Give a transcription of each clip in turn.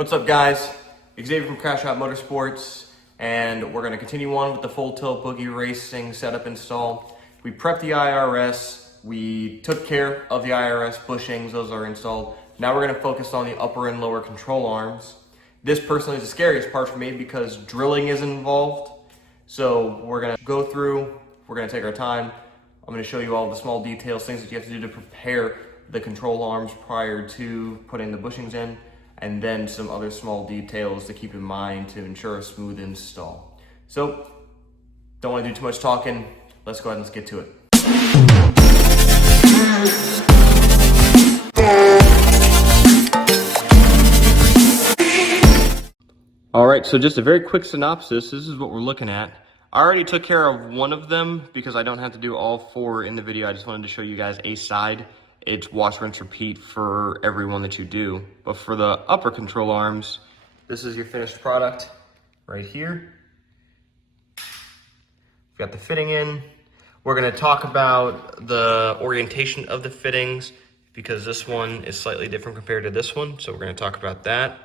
What's up, guys? Xavier from Crash Out Motorsports, and we're going to continue on with the full tilt boogie racing setup install. We prepped the IRS, we took care of the IRS bushings, those are installed. Now we're going to focus on the upper and lower control arms. This personally is the scariest part for me because drilling is involved. So we're going to go through, we're going to take our time. I'm going to show you all the small details, things that you have to do to prepare the control arms prior to putting the bushings in, and then some other small details to keep in mind to ensure a smooth install. So, don't want to do too much talking. Let's go ahead and let's get to it. All right, so just a very quick synopsis. This is what we're looking at. I already took care of one of them because I don't have to do all four in the video. I just wanted to show you guys a side. It's wash, rinse, repeat for every one that you do. But for the upper control arms, this is your finished product right here. We've got the fitting in. We're gonna talk about the orientation of the fittings because this one is slightly different compared to this one. So we're gonna talk about that.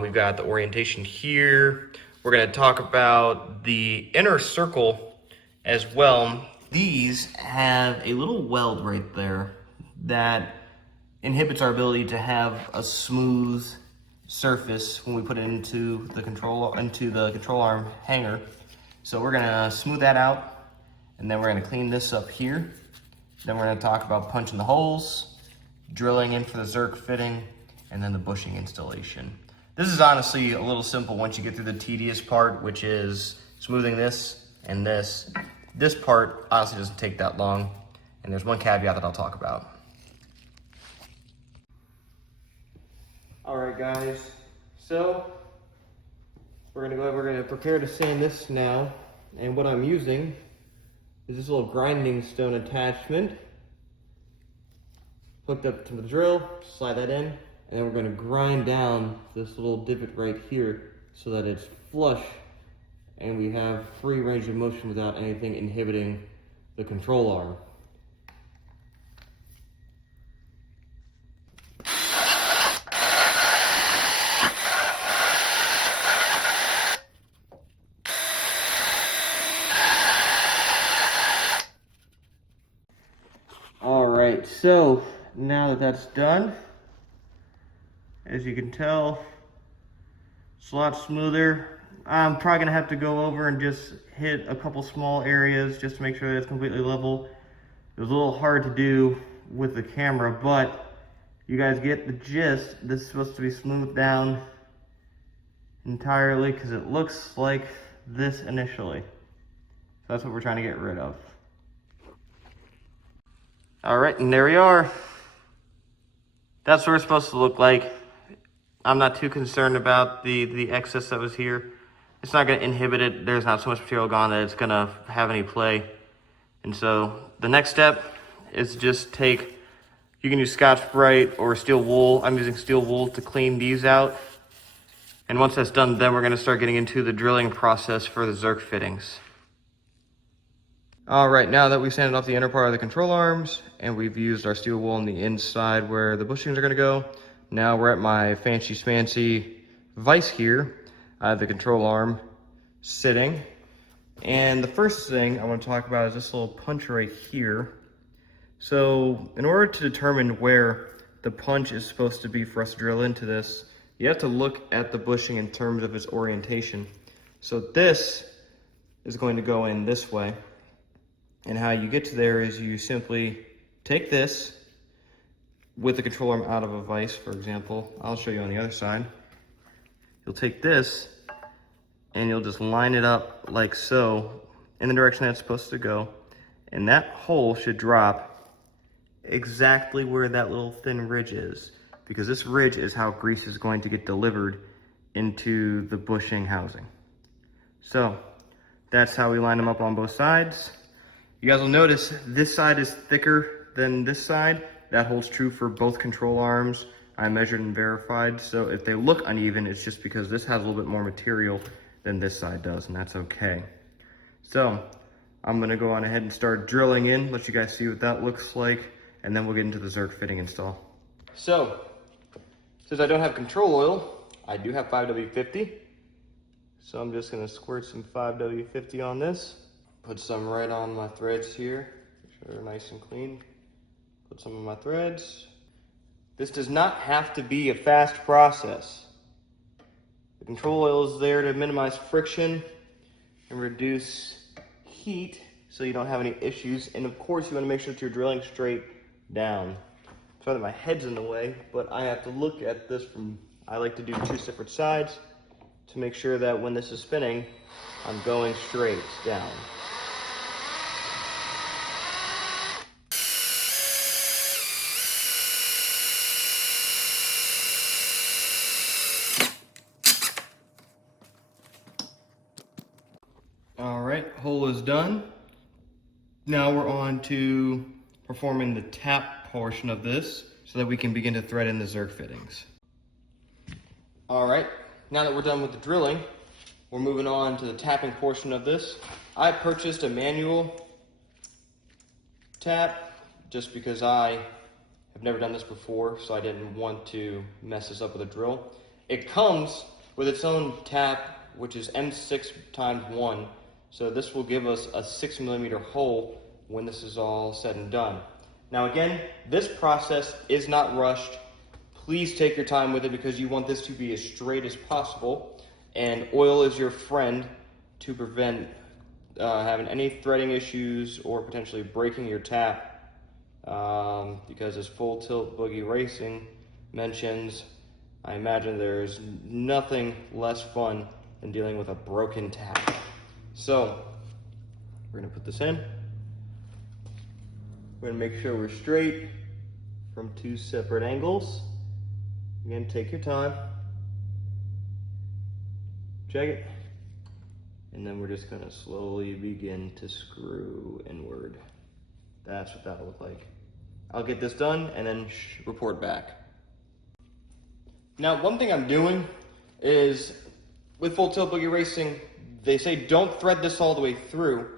We've got the orientation here. We're gonna talk about the inner circle as well. These have a little weld right there that inhibits our ability to have a smooth surface when we put it into the control arm hanger. So we're gonna smooth that out, and then we're gonna clean this up here. Then we're gonna talk about punching the holes, drilling in for the Zerk fitting, and then the bushing installation. This is honestly a little simple once you get through the tedious part, which is smoothing this and this. This part honestly doesn't take that long, and there's one caveat that I'll talk about. All right, guys, so we're gonna prepare to sand this now, and what I'm using is this little grinding stone attachment hooked up to the drill. Slide that in, and then we're gonna grind down this little divot right here so that it's flush and we have free range of motion without anything inhibiting the control arm. All right, so now that that's done, as you can tell, it's a lot smoother. I'm probably gonna have to go over and just hit a couple small areas just to make sure that it's completely level. It was a little hard to do with the camera, but you guys get the gist. This is supposed to be smoothed down entirely because it looks like this initially. So that's what we're trying to get rid of. All right, and there we are. That's what it's supposed to look like. I'm not too concerned about the excess that was here. It's not going to inhibit it. There's not so much material gone that it's going to have any play. And so the next step is just you can use Scotch-Brite or steel wool. I'm using steel wool to clean these out. And once that's done, then we're going to start getting into the drilling process for the Zerk fittings. All right, now that we've sanded off the inner part of the control arms and we've used our steel wool on the inside where the bushings are going to go, now we're at my fancy smancy vise here. I have the control arm sitting. And the first thing I want to talk about is this little punch right here. So in order to determine where the punch is supposed to be for us to drill into this, you have to look at the bushing in terms of its orientation. So this is going to go in this way. And how you get to there is you simply take this with the control arm out of a vise, for example. I'll show you on the other side. You'll take this and you'll just line it up like so in the direction that it's supposed to go. And that hole should drop exactly where that little thin ridge is, because this ridge is how grease is going to get delivered into the bushing housing. So that's how we line them up on both sides. You guys will notice this side is thicker than this side. That holds true for both control arms. I measured and verified, so if they look uneven, it's just because this has a little bit more material than this side does, and that's okay. So I'm gonna go on ahead and start drilling in, let you guys see what that looks like, and then we'll get into the Zerk fitting install. So, since I don't have control oil, I do have 5W50, so I'm just gonna squirt some 5W50 on this. Put some right on my threads here, make sure they're nice and clean. Put some on my threads. This does not have to be a fast process. The control oil is there to minimize friction and reduce heat so you don't have any issues. And of course, you want to make sure that you're drilling straight down. Sorry that my head's in the way, but I have to look at this from, I like to do 2 separate sides to make sure that when this is spinning, I'm going straight down. All right, hole is done. Now we're on to performing the tap portion of this so that we can begin to thread in the zerk fittings. All right, now that we're done with the drilling, we're moving on to the tapping portion of this. I purchased a manual tap just because I have never done this before, so I didn't want to mess this up with a drill. It comes with its own tap, which is M6x1. So this will give us a 6mm hole when this is all said and done. Now again, this process is not rushed. Please take your time with it because you want this to be as straight as possible. And oil is your friend to prevent having any threading issues or potentially breaking your tap. Because as Full Tilt Boogie Racing mentions, I imagine there's nothing less fun than dealing with a broken tap. So, we're gonna put this in. We're gonna make sure we're straight from 2 separate angles. Again, take your time. Check it. And then we're just gonna slowly begin to screw inward. That's what that'll look like. I'll get this done and then report back. Now, one thing I'm doing is, with Full Tilt Boogie Racing, they say don't thread this all the way through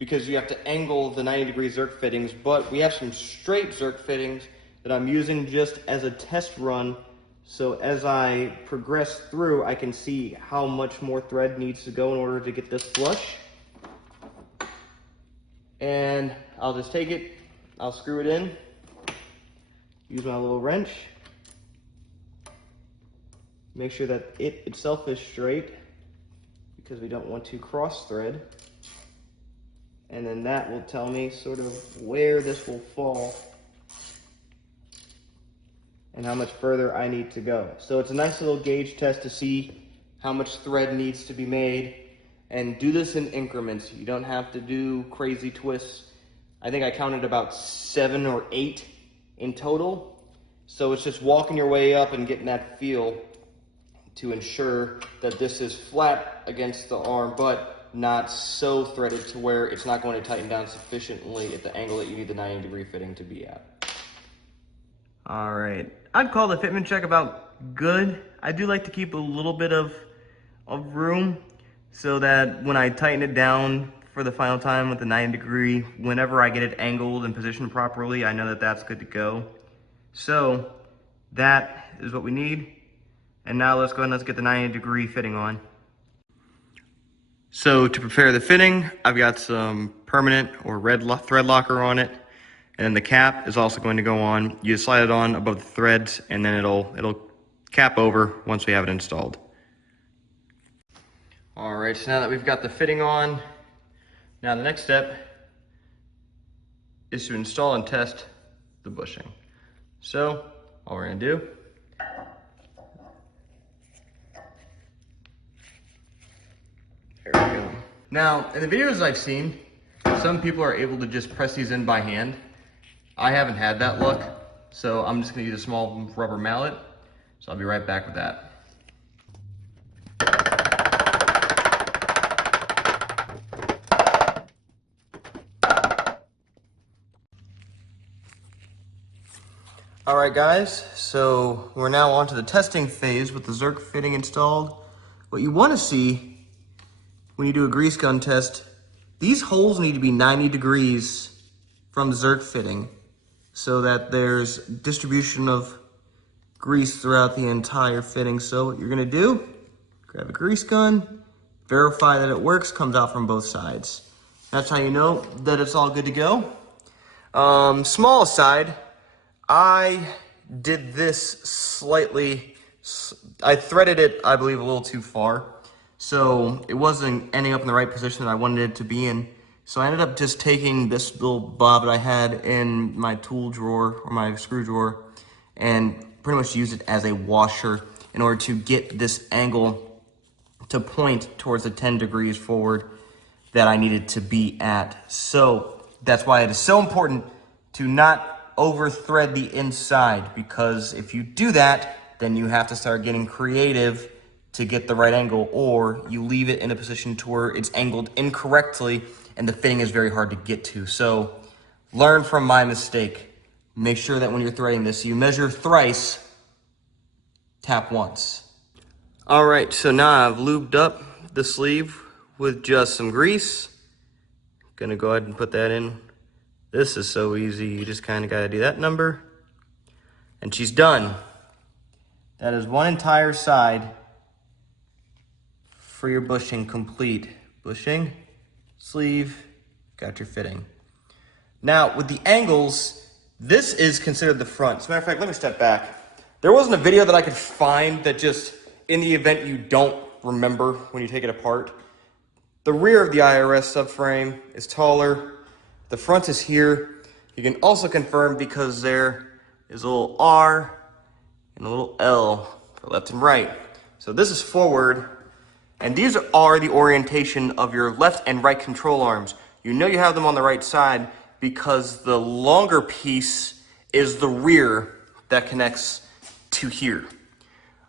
because you have to angle the 90-degree zerk fittings, but we have some straight zerk fittings that I'm using just as a test run. So as I progress through, I can see how much more thread needs to go in order to get this flush. And I'll just take it, I'll screw it in, use my little wrench, make sure that it itself is straight, because we don't want to cross thread. And then that will tell me sort of where this will fall and how much further I need to go. So it's a nice little gauge test to see how much thread needs to be made, and do this in increments. You don't have to do crazy twists. I think I counted about 7 or 8 in total. So it's just walking your way up and getting that feel to ensure that this is flat against the arm, but not so threaded to where it's not going to tighten down sufficiently at the angle that you need the 90-degree fitting to be at. All right, I'd call the fitment check about good. I do like to keep a little bit of room so that when I tighten it down for the final time with the 90-degree, whenever I get it angled and positioned properly, I know that that's good to go. So that is what we need. And now let's go ahead and let's get the 90-degree fitting on. So to prepare the fitting, I've got some permanent or red thread locker on it. And then the cap is also going to go on. You slide it on above the threads and then it'll cap over once we have it installed. All right, so now that we've got the fitting on, now the next step is to install and test the bushing. So all we're gonna do, there we go. Now, in the videos I've seen, some people are able to just press these in by hand. I haven't had that luck, so I'm just gonna use a small rubber mallet. So I'll be right back with that. All right, guys, so we're now on to the testing phase with the zerk fitting installed. What you want to see when you do a grease gun test, these holes need to be 90 degrees from the zerk fitting so that there's distribution of grease throughout the entire fitting. So what you're gonna do, grab a grease gun, verify that it works, comes out from both sides. That's how you know that it's all good to go. Small aside, I did this slightly, I threaded it, I believe, a little too far. So it wasn't ending up in the right position that I wanted it to be in. So I ended up just taking this little bob that I had in my tool drawer or my screw drawer and pretty much used it as a washer in order to get this angle to point towards the 10 degrees forward that I needed to be at. So that's why it is so important to not over thread the inside, because if you do that, then you have to start getting creative to get the right angle, or you leave it in a position to where it's angled incorrectly and the fitting is very hard to get to. So learn from my mistake. Make sure that when you're threading this, you measure thrice, tap once. All right, so now I've lubed up the sleeve with just some grease. Gonna go ahead and put that in. This is so easy, you just kind of gotta do that number. And she's done. That is one entire side for your bushing complete. Bushing, sleeve, got your fitting. Now, with the angles, this is considered the front. As a matter of fact, let me step back. There wasn't a video that I could find that just, in the event you don't remember when you take it apart, the rear of the IRS subframe is taller. The front is here. You can also confirm because there is a little R and a little L for left and right. So this is forward, and these are the orientation of your left and right control arms. You know you have them on the right side because the longer piece is the rear that connects to here.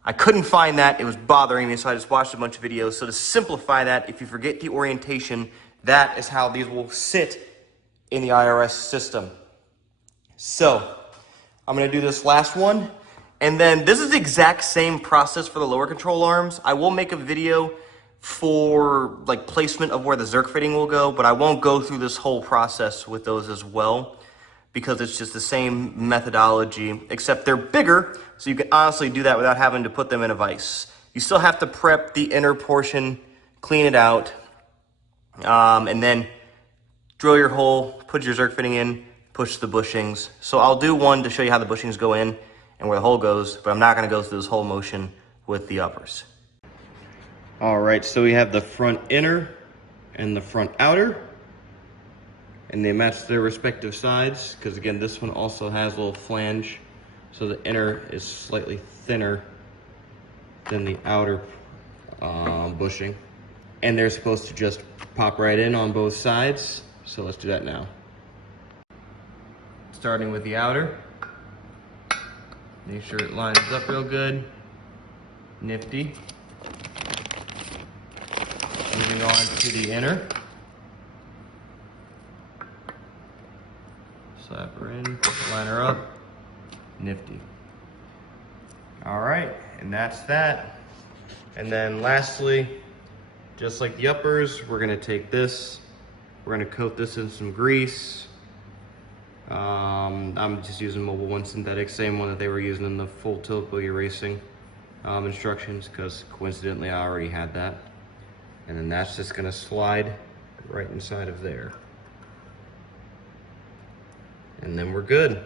I couldn't find that, it was bothering me, so I just watched a bunch of videos. So to simplify that, if you forget the orientation, that is how these will sit in the IRS system. So I'm gonna do this last one, and then this is the exact same process for the lower control arms. I will make a video for like placement of where the Zerk fitting will go, but I won't go through this whole process with those as well, because it's just the same methodology, except they're bigger, so you can honestly do that without having to put them in a vise. You still have to prep the inner portion, clean it out, and then drill your hole, put your Zerk fitting in, push the bushings. So I'll do one to show you how the bushings go in and where the hole goes, but I'm not gonna go through this whole motion with the uppers. All right, so we have the front inner and the front outer, and they match their respective sides, because again, this one also has a little flange, so the inner is slightly thinner than the outer bushing. And they're supposed to just pop right in on both sides, so let's do that now. Starting with the outer, make sure it lines up real good, nifty. Moving on to the inner. Slap her in, line her up, nifty. All right, and that's that. And then lastly, just like the uppers, we're gonna take this, we're gonna coat this in some grease. I'm just using Mobile One synthetic, same one that they were using in the full tilt boogie racing instructions, because coincidentally I already had that. And then that's just gonna slide right inside of there. And then we're good.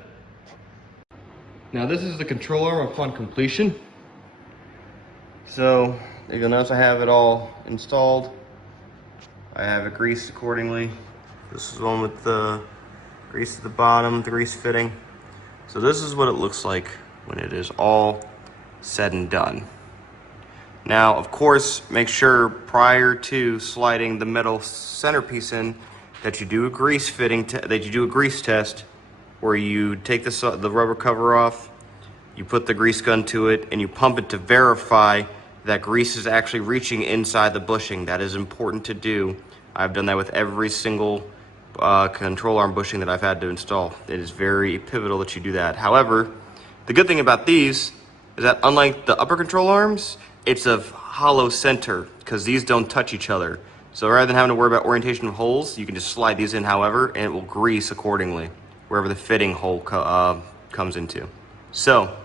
Now this is the control arm upon completion. So you'll notice I have it all installed. I have it greased accordingly. This is the one with the grease at the bottom, the grease fitting. So this is what it looks like when it is all said and done. Now, of course, make sure prior to sliding the metal centerpiece in that you do a grease fitting, that you do a grease test, where you take the rubber cover off, you put the grease gun to it, and you pump it to verify that grease is actually reaching inside the bushing. That is important to do. I've done that with every single control arm bushing that I've had to install. It is very pivotal that you do that. However, the good thing about these is that unlike the upper control arms, it's a hollow center because these don't touch each other. So rather than having to worry about orientation of holes, you can just slide these in however, and it will grease accordingly wherever the fitting hole comes into. So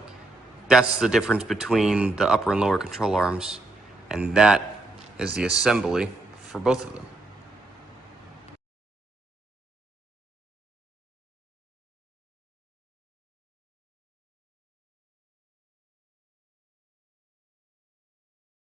That's the difference between the upper and lower control arms, and that is the assembly for both of them.